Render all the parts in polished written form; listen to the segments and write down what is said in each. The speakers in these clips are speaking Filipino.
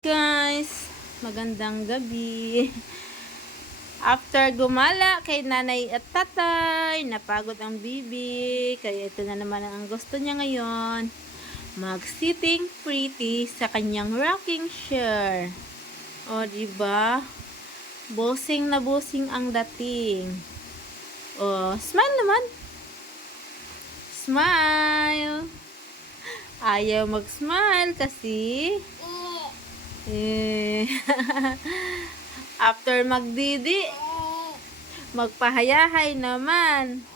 Guys, magandang gabi. After gumala kay nanay at tatay, napagod ang bibi, kaya ito na naman ang gusto niya ngayon, mag-sitting pretty sa kanyang rocking chair. O, diba? Bossing na bossing ang dating. O, smile naman. Smile. Ayaw mag-smile kasi after magdidi, magpahayahay naman.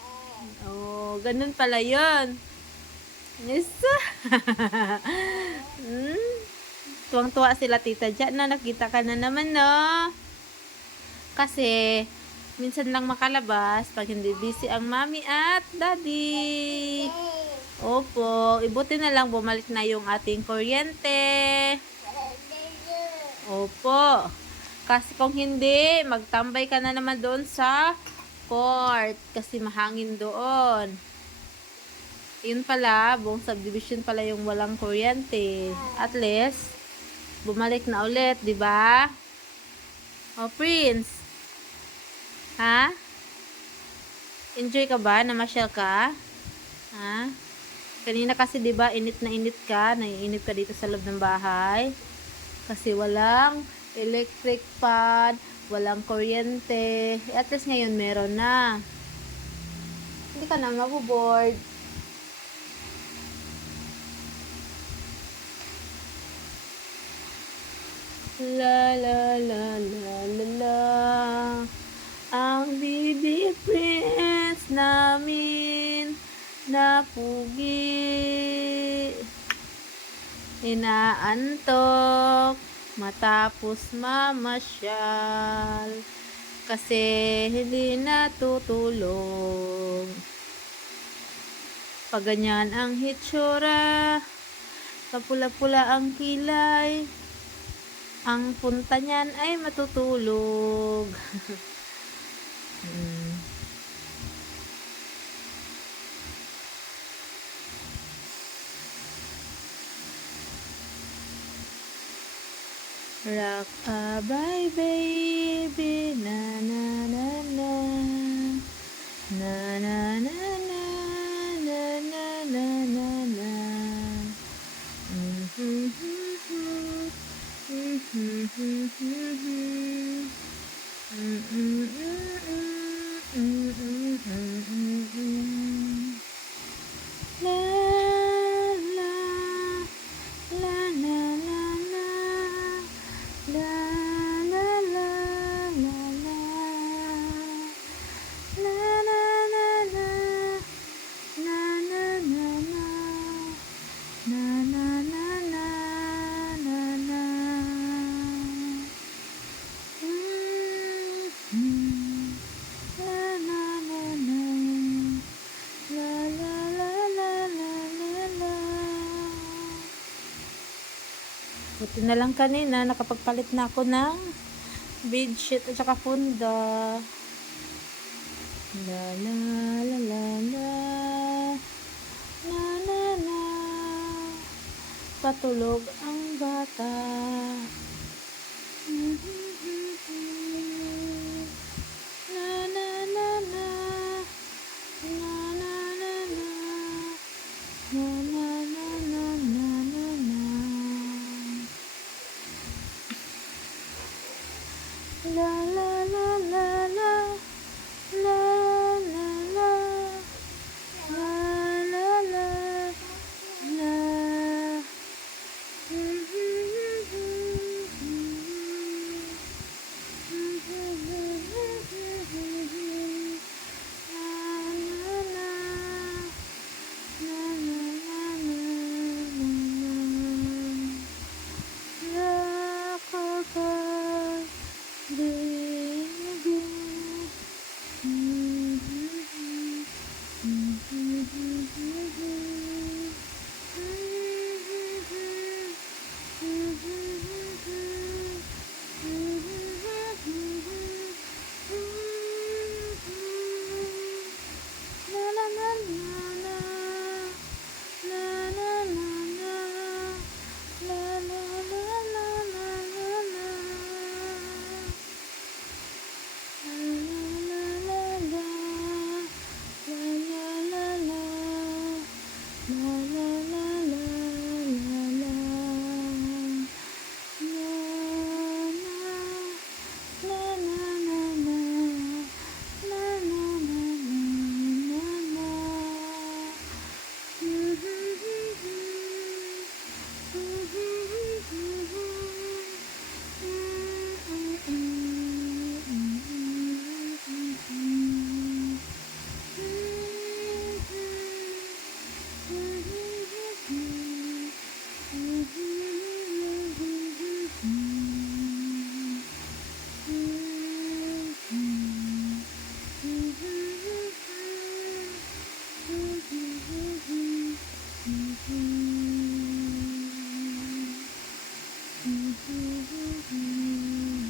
Oh, ganun pala yun. Yes. Tuwang-tuwa sila tita dyan na nakita ka na naman, no? Kasi, minsan lang makalabas pag hindi busy ang mami at daddy. Opo, ibuti na lang bumalik na yung ating kuryente. Opo. Kasi kung hindi, magtambay ka na naman doon sa court. Kasi mahangin doon. Yun pala, buong subdivision pala yung walang kuryente. At least, bumalik na ulit, di ba? Oh, Prince. Ha? Enjoy ka ba? Namasyal ka? Ha? Kanina kasi, di ba, init na init ka. Naiinit ka dito sa loob ng bahay. Kasi walang electric fan, walang kuryente. At least ngayon meron na. Hindi ka na maboboard. La la la la la la. Ang baby prince namin napugi. Inaantok matapos mamasyal kasi hindi natutulog. Pag ganyan ang hitsura, kapula-pula ang kilay, ang punta niyan ay matutulog. Rock-a-bye baby, na na na na, na na na na, na na na na na. La la la la la la. La la la la la. La la la la. Na na na na. Na na na na. Na na. La la la la. La la la la la la la. Buti na lang kanina, nakapagpalit na ako ng bedsheet at saka punda. La la la la la. Na na na. Patulog ang bata. Na na na na. Na na na na. Na na na na na na na. La la la la la. La la la. La la la. La.